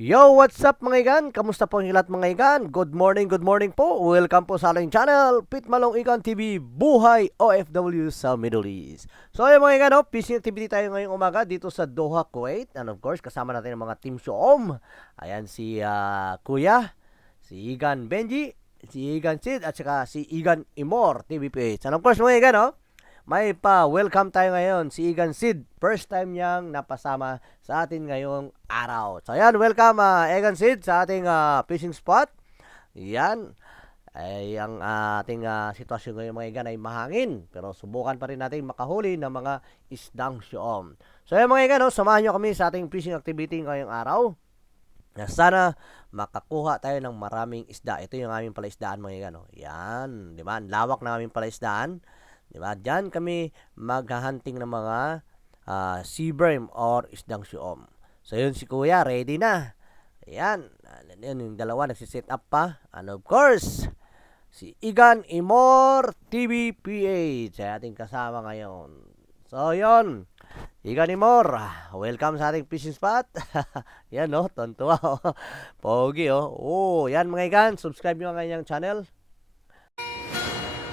Yo, what's up mga igan? Kamusta po ang lahat mga igan? Good morning, good morning po. Welcome po sa ating channel, Pit Malong Ikan TV, Buhay OFW sa Middle East. So ayun mga igan, no? fishing activity tayo ngayong umaga dito sa Doha, Kuwait. And of course, kasama natin ang mga team Shoom. Ayan si ah, Kuya, si Igan Benji, si Igan Sid, at saka si Igan Imor, TVPH. And of course mga igan, no? May pa-welcome tayo ngayon si Igan Sid. First time niyang napasama sa atin ngayong araw. So yan, welcome uh, Igan Sid sa ating ah, fishing spot. Yan. Ay, ang ah, ating ah, sitwasyon ngayon mga igan ay mahangin. Pero subukan pa rin natin makahuli ng mga isdang syom. So yan mga igan, no, samahan nyo kami sa ating fishing activity ngayong araw. Na sana makakuha tayo ng maraming isda. Ito yung aming palaisdaan mga igan. No? Yan, di ba? Lawak na aming palaisdaan. Di ba? Diyan kami maghahunting ng mga ah, sea bream or isdang syom. So yun si Kuya, ready na. Ayan, yan yung dalawa nagsiset up pa. And of course, si Igan Imor TVPH ay ating kasama ngayon. So yun, Igan Imor, welcome sa ating fishing spot. yan no, tontuwa oh. Pogi oh. Oh, yan mga Igan, subscribe nyo ang kanyang channel.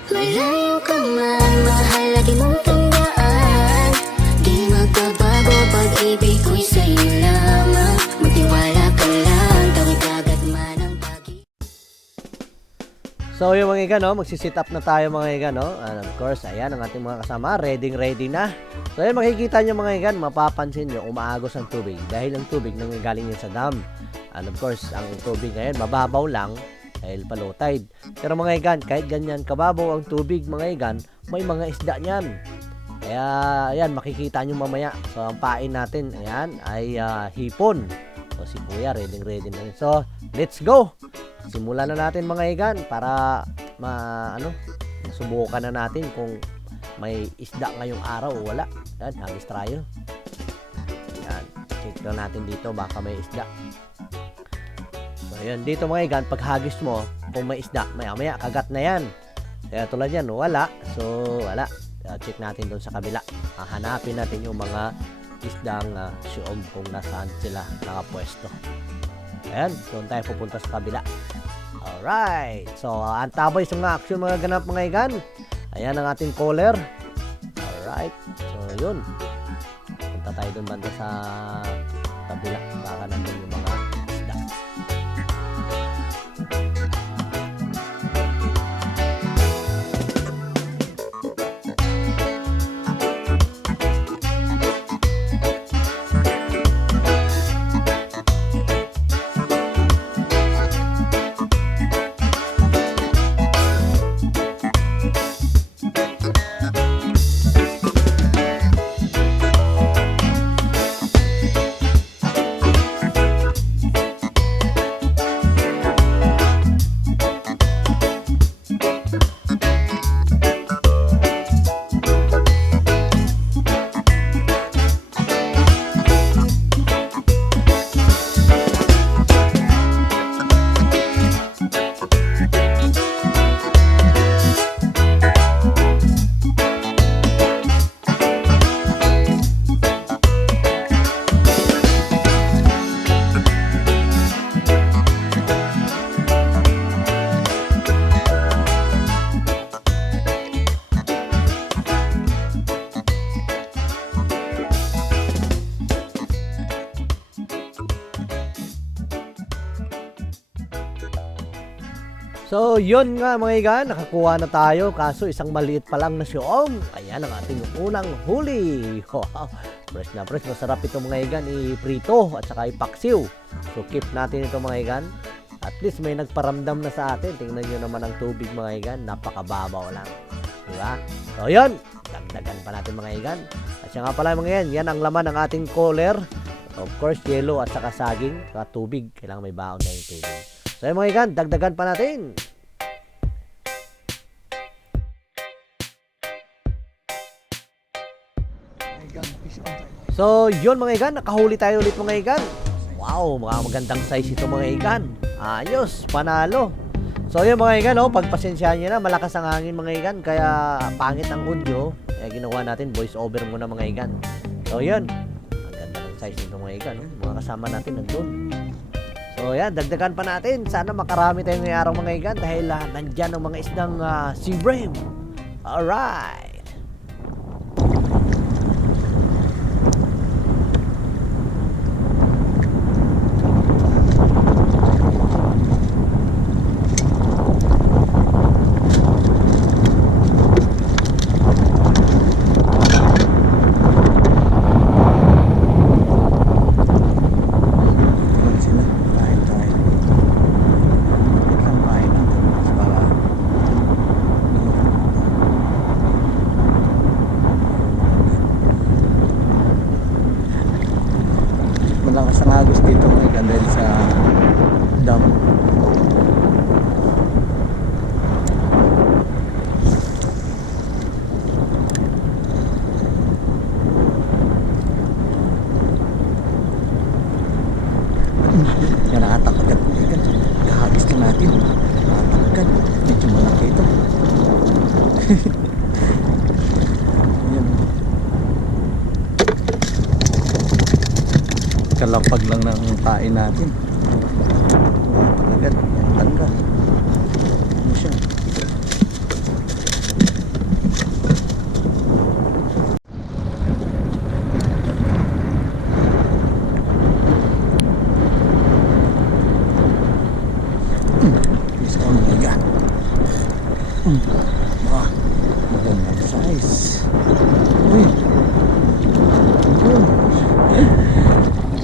Malayo ka man, mahalaga mong tandaan Di magbabago, pag-ibig ko'y sa'yo lamang Magtiwala ka lang, tawid agad man ang pag So yung mga iga, no, magsisit up na tayo mga iga, no? And of course, ayan ang ating mga kasama, ready ready na. So ayan, makikita nyo mga igan, mapapansin nyo, umaagos ang tubig. Dahil ang tubig nanggagaling yun sa dam. And of course, ang tubig ngayon, mababaw lang dahil pa tide. Pero mga igan, kahit ganyan kababaw ang tubig mga igan, may mga isda niyan. Kaya, ayan, makikita nyo mamaya. So, ang pain natin, ayan, ay ah, hipon. So, si Kuya, ready ready na rin. So, let's go! Simulan na natin mga igan para ma ano, subukan na natin kung may isda ngayong araw o wala. Yan, hagis tayo. Yan, check lang natin dito baka may isda. Yun, dito mga igan, pag hagis mo, kung may isda, maya maya kagat na yan. Kaya tulad yan, wala. So wala. Kaya check natin doon sa kabila. Hahanapin natin yung mga isdang uh, syom kung nasaan sila nakapwesto. Ayan, doon tayo pupunta sa kabila. Alright. So, ang tabay sa mga action mga ganap mga igan. Ayan ang ating caller. Alright. So, yun. Punta tayo doon banda sa kabila. Baka nandun So, yun nga mga igan, nakakuha na tayo. Kaso isang maliit pa lang na syom. Ayan ang ating unang huli. Wow, fresh na fresh. Masarap ito mga igan, i-prito at saka ipaksiw. So, keep natin ito mga igan. At least may nagparamdam na sa atin. Tingnan nyo naman ang tubig mga igan. Napakababaw lang. Di ba? So, yun. Dagdagan pa natin mga igan. At siya nga pala mga yan, yan ang laman ng ating cooler. Of course, yellow at saka saging. Saka tubig. Kailangan may baon tayong tubig. So yun mga igan, dagdagan pa natin. So yun mga igan, nakahuli tayo ulit mga igan. Wow, mga magandang size ito mga igan. Ayos, panalo. So yun mga igan, oh, pagpasensyahan nyo na, malakas ang hangin mga igan, kaya pangit ang audio. Kaya ginawa natin, voice over muna mga igan. So yun, ang ganda ng size nito mga igan. Oh. Mga kasama natin nandun. So yan, dagdagan pa natin. Sana makarami tayo ngayong araw mga igan dahil ah, nandyan ang mga isdang uh, si Brim. Alright. Doon sila. Kain tayo. Wait lang kain natin. Para malakas ang agos dito ngayon dahil sa dam. Yan nakatakagat. Yan. Kahagis na natin. Nakatakagat. Medyo malaki ito. Yan. Kalapag lang ng kain natin.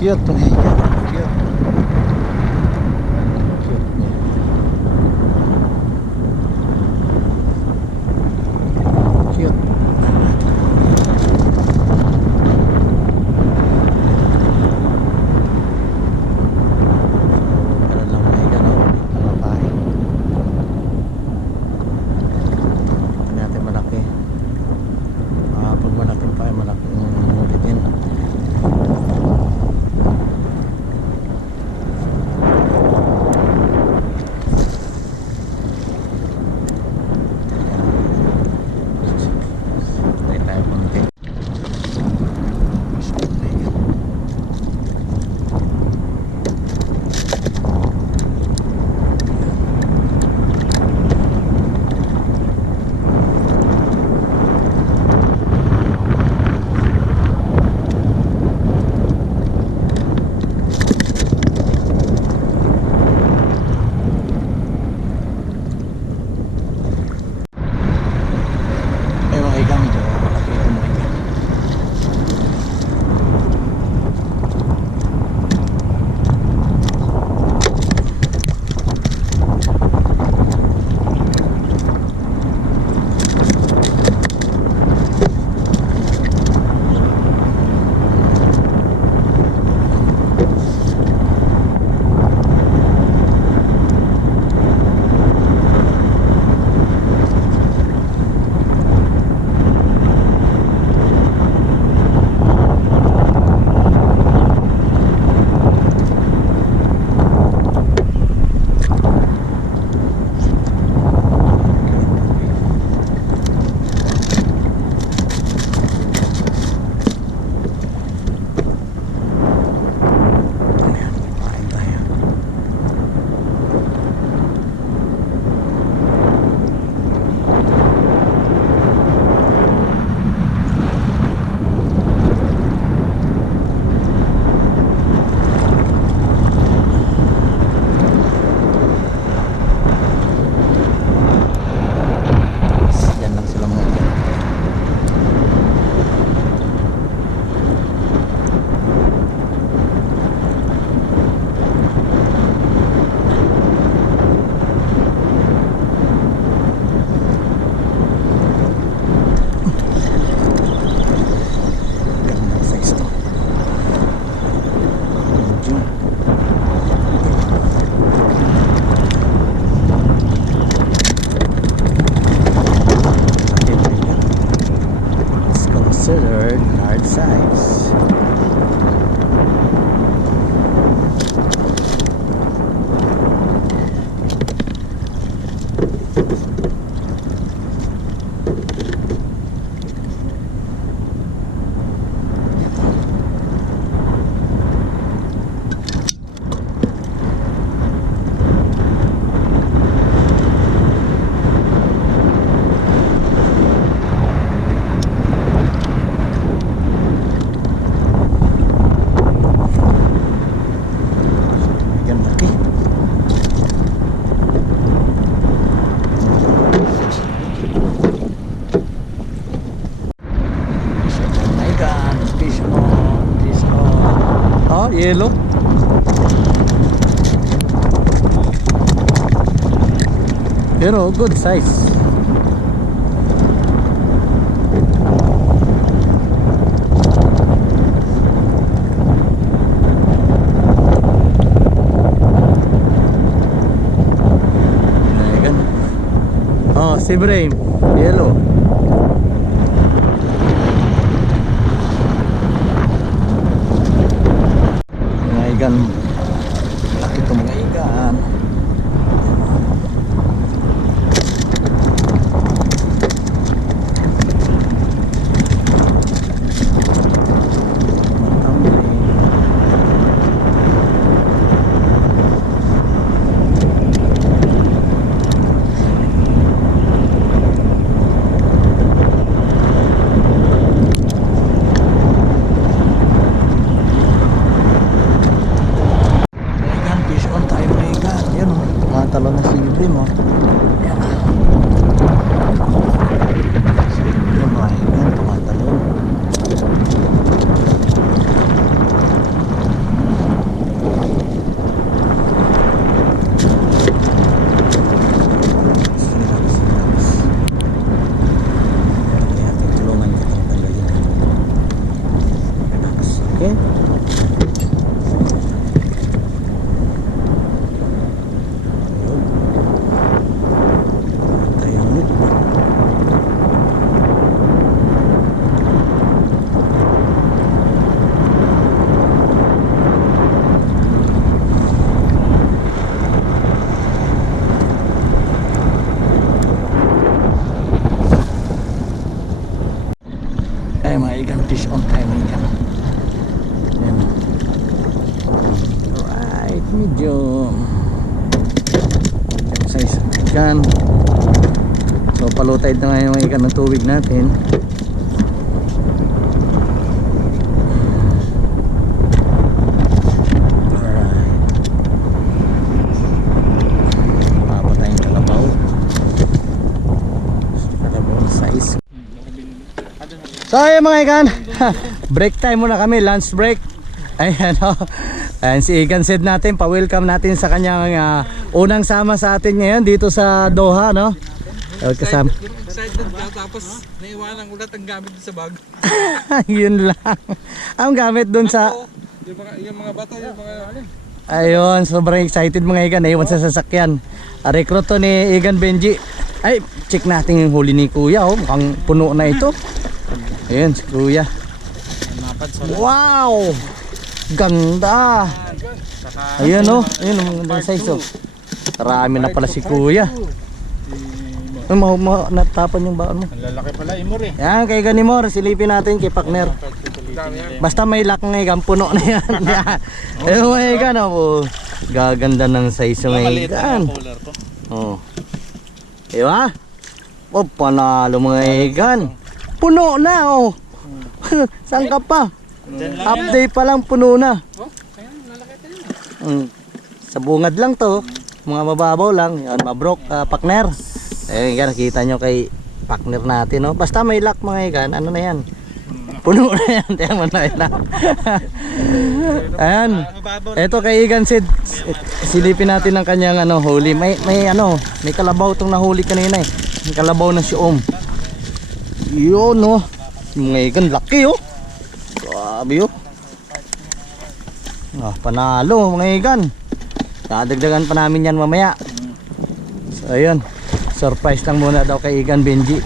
Fiat の変形 Peace. Yellow. Pero good size. Oh, si Brain. Yellow. 哎。Ng tubig natin so ayun mga ikan break time muna kami lunch break Ayan o. Ayan si Igan said natin, pa-welcome natin sa kanyang ah, unang sama sa atin ngayon dito sa Doha, no? Kasama. Excited ka tapos naiwanan ko lahat ang gamit sa bag. Yun lang. Ang gamit dun sa... Oo, yung mga, yung mga bata, yung mga Ayun, sobrang excited mga Igan. Naiwan sa sasakyan. Recruit to ni Igan Benji. Ay, check natin yung huli ni Kuya. Oh. Mukhang puno na ito. Ayun, si Kuya. Wow! Ganda! Ayun oh, ayun ang magandang size oh. Karami na pala si Kuya. Ay, ma ma natapan yung baon mo. Ang lalaki pala, imor eh. Yan, kay Ganimor, silipin natin kay Partner. Basta may lock ng ikan, puno na yan. Yan. Ayun mga ikan, oh. Gaganda ng size ng ikan. cooler ko. Oh. Diba? Oh, panalo mga ikan. Puno na, oh. Saan ka pa? Update pa lang, puno na. Oh, ayan, lalaki tayo. Mm. Sa bungad lang to, mga mababaw lang. Yan, mabrok, uh, partner. Eh, yan, nakita nyo kay partner natin, no? Basta may lock mga ikan, ano na yan? Puno na yan, tiyan mo na yan. Ayan. Ito kay Igan Sid, silipin natin ang kanyang ano, huli. May, may ano, may kalabaw tong nahuli kanina eh. May kalabaw na si Om. Yun, no? Mga Igan, laki, oh. Grabe, oh. Ah, panalo mga igan. Dadagdagan pa namin yan mamaya. So ayun. Surprise lang muna daw kay Igan Benji.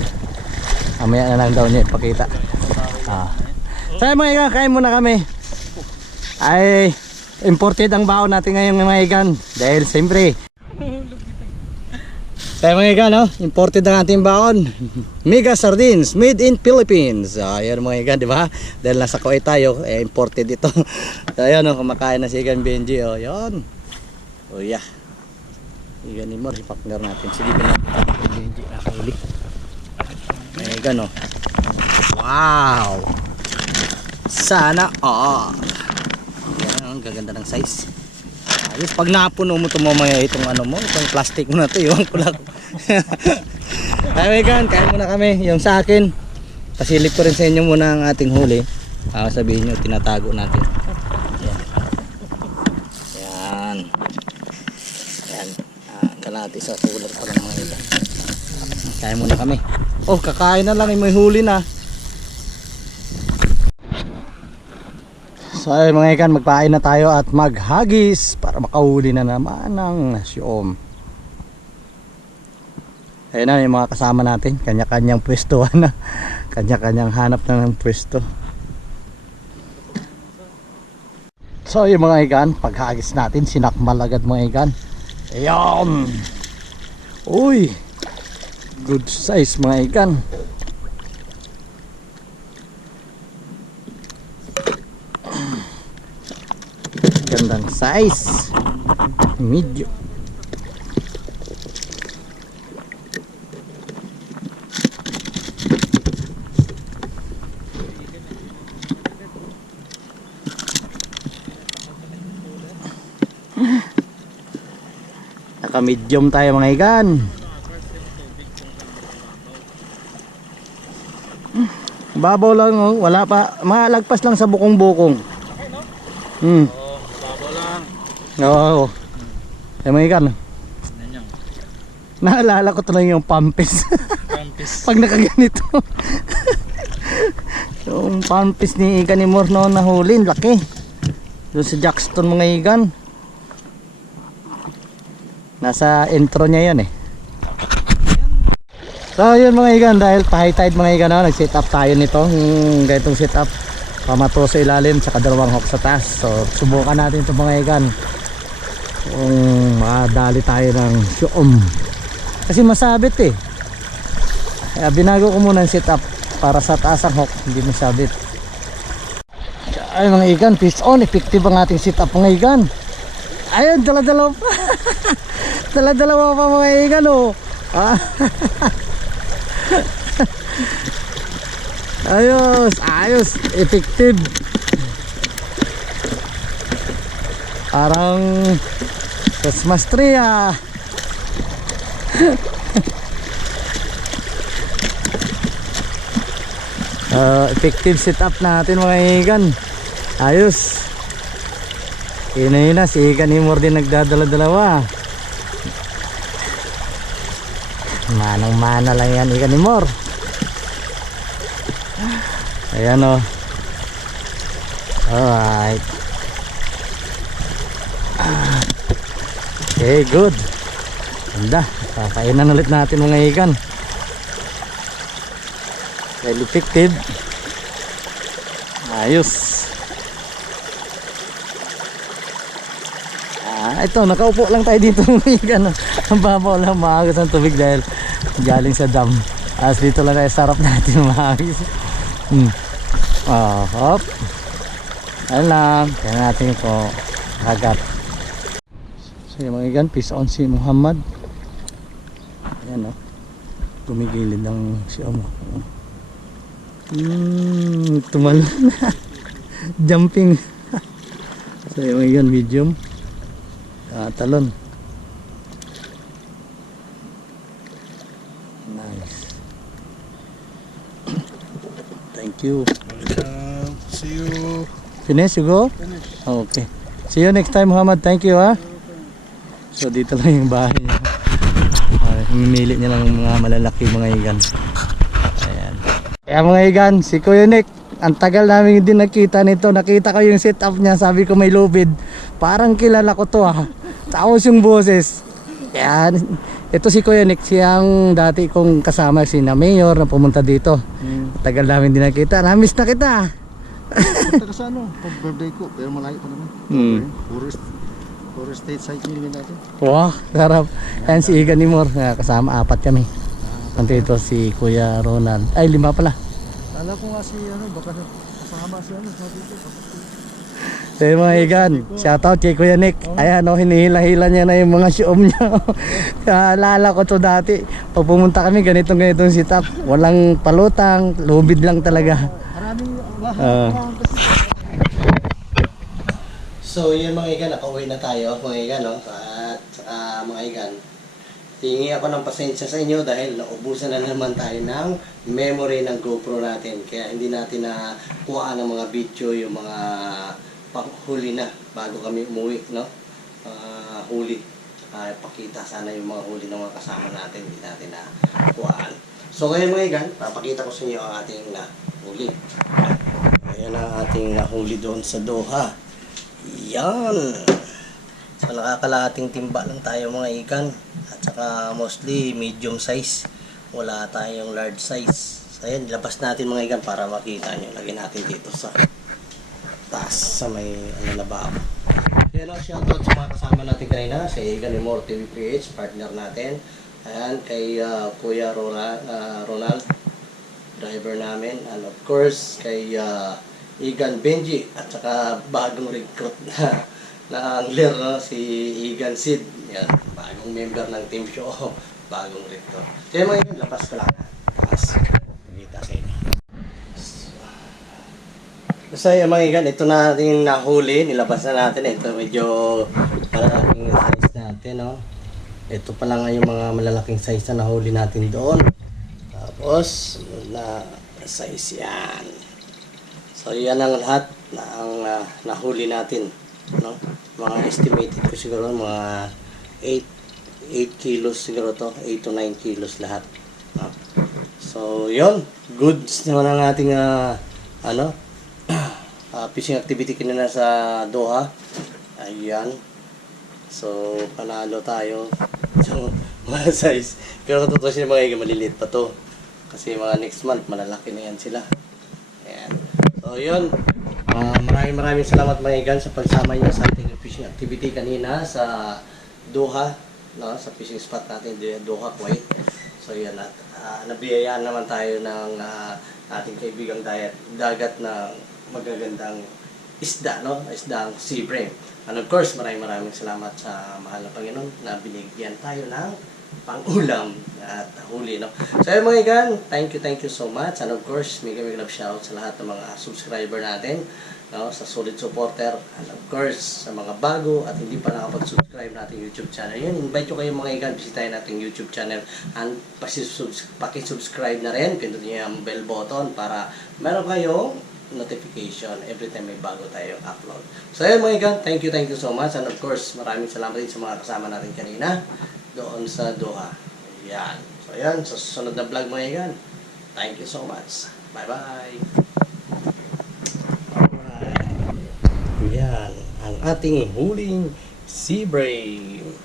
Mamaya na lang daw niya ipakita. Ah. So ayun, mga igan, kain muna kami. Ay imported ang baon natin ngayon mga igan dahil siyempre Kaya mga igan, no? imported ang ating baon. Mega sardines, made in Philippines. Ah, ayan mga igan, di ba? Dahil nasa Kuwait tayo, eh, imported ito. so, ayan, no? kumakain na si Igan Benji. Oh, yun. Oh, yeah. Igan ni Mor, si partner natin. Sige, Benji, nakahuli. Mga igan, no? Wow! Sana, oh. Yan, ang gaganda ng size. Ayos, pag napuno mo ito mamaya itong ano mo, itong plastic mo na ito, iwan ko lang. Ay, my God, kain muna kami. Yung sa akin, pasilip ko rin sa inyo muna ang ating huli. Ah, sabihin nyo, tinatago natin. Yan. At isa sulat pa lang mga ikan. Kain muna kami. Oh, kakain na lang. eh, May huli na. So ayun mga ikan, magpain na tayo at maghagis para makahuli na naman ng siyom. Ayun na yung mga kasama natin, kanya-kanyang pwesto na. Kanya-kanyang hanap na ng pwesto. So yung mga ikan, paghagis natin, sinakmal agad mga ikan. Ayan! Uy! Good size mga ikan. Gandang size. Medium. Naka medium tayo mga ikan. Babaw lang oh, wala pa. Malagpas lang sa bukong-bukong. Hmm. Oo, babo lang. Oo. Ay mga ikan. Naalala ko tuloy yung pampis. campus. Pag nakaganito. yung pampis ni Ikan ni Mor noon nahuli, laki. Doon sa Jackson mga ikan. Nasa intro niya yan eh. So yun mga ikan, dahil pa-high tide mga ikan, no, nag-set up tayo nito. Yung ganitong set up. Pamato sa ilalim, tsaka dalawang hook sa taas. So subukan natin ito mga ikan. Kung makadali tayo ng syom. Kasi masabit eh. Kaya binago ko muna ang setup para sa taas ang hook, hindi masabit. Ay mga igan, fish on, effective ang ating setup mga igan. Ayun, dala-dalawa pa. dala-dalawa pa mga igan oh. Ah. ayos, ayos, effective. Parang Christmas tree ah. Uh, effective setup natin mga igan ayos yun na yun na si igan Imor din nagdadala-dalawa manang mana lang yan. Igan Imor ayan o alright. Ah. okay good. Ganda. Kakainan ulit natin mga igan dahil effective. Ayos. Ah, ito nakaupo lang tayo dito ano, ang babaw lang maagos ang tubig dahil galing sa dam as dito lang tayo sarap natin maagos hmm. oh, hop ayun lang kaya natin ito hagat so yung mga igan peace on si Muhammad ayan o tumigilid lang si Amo Hmm, tumalon na. Jumping. so yung yun, medium. Ah, talon. Thank you. Welcome. See you. Finish, you go? Okay. See you next time, Muhammad. Thank you, ha? So, dito lang yung bahay niya. Uh, Mimili niya lang ng mga malalaki mga igan. Ayan. Kaya mga igan, si Kuya Nick, ang tagal namin hindi nakita nito. Nakita ko yung setup niya, sabi ko may lubid. Parang kilala ko to ha. Tapos yung boses. Yan. Ito si Kuya Nick, siyang dati kong kasama si na mayor na pumunta dito. Tagal namin hindi nakita. Namiss na kita. Punta ka sa ano, pag birthday ko, pero malayo pa naman. Hmm. Puro, puro state site nilingin natin. Wow, sarap. Yan si Igan ni Mor, ah, kasama apat kami. Nandito si Kuya Ronald. Ay, lima pala. Kala ko nga si ano, baka kasama si ano, sabi ko. So yung mga Igan, shoutout kay Kuya Nick. Ayan o, hinihila-hila niya na yung mga syom niya. Kaalala ko to dati. Pag pumunta kami, ganitong ganitong setup. Walang palutang, lubid lang talaga. Maraming Ah. So yun mga igan, nakauwi na tayo mga igan no? At saka mga igan Hingi ako ng pasensya sa inyo dahil naubusan na naman tayo ng memory ng GoPro natin Kaya hindi natin na kuhaan ng mga video yung mga panghuli na bago kami umuwi no? Ah, huli uh, pakita sana yung mga huli ng mga kasama natin, hindi natin na kuhaan. So ngayon mga igan, papakita ko sa inyo ang ating na huli. Ayan ang ating nahuli doon sa Doha. Yan! So nakakalahating timba lang tayo mga ikan. At saka mostly medium size. Wala tayong large size. So ayan, labas natin mga ikan para makita nyo. Lagyan natin dito sa taas sa may ano, lababo. Ang shoutout sa mga kasama natin kanina. Si Igan Imor TV PH, partner natin. Ayan, kay ah, Kuya Ronald, Ronald, driver namin. And of course, kay ah, Igan Benji at saka bagong recruit na na angler no, si Igan Sid. Yan, bagong member ng team show. bagong recruit. So yun mga yun, lapas ko lang. Lapas. Kita sa inyo. So yung mga igan, ito na ating nahuli, nilabas na natin. Ito medyo malalaking size natin, no? Ito pa lang yung mga malalaking size na nahuli natin doon. Tapos, na size yan. So yan ang lahat na ang ah, nahuli natin, no? Mga estimated ko siguro mga 8 8 kilos siguro to, 8 to 9 kilos lahat. no? So, yon goods naman ang ating ah, ano, ah, fishing activity kanina sa Doha. Ayan. So, panalo tayo. So, mga size. Pero totoo sila mga iga, maliliit pa to. Kasi mga next month, malalaki na yan sila. Ayan. So, yun. Ah, maraming maraming salamat mga igan sa pagsama niyo sa ating fishing activity kanina sa Doha. No, sa fishing spot natin, Doha, Kuwait. So, yan. At ah, nabiyayaan naman tayo ng ah, ating kaibigang diet, dagat na magagandang isda, no? Isdang sea bream. And of course, maraming maraming salamat sa mahal na Panginoon na binigyan tayo ng pang-ulam at huli, no? So, yun mga igan, thank you, thank you so much. And of course, mega mega love shout sa lahat ng mga subscriber natin, no? Sa solid supporter. And of course, sa mga bago at hindi pa nakapag-subscribe nating YouTube channel. Yun, invite ko kayo mga igan, bisitahin nating YouTube channel and pakisubscribe na rin. Pindutin niyo yung bell button para meron kayong notification every time may bago tayong upload. So ayun mga ikan, thank you, thank you so much. And of course, maraming salamat din sa mga kasama natin kanina doon sa Doha. Yan. So ayan, sa susunod na vlog mga ikan. Thank you so much. Bye-bye. Yan, ang ating huling sea brave.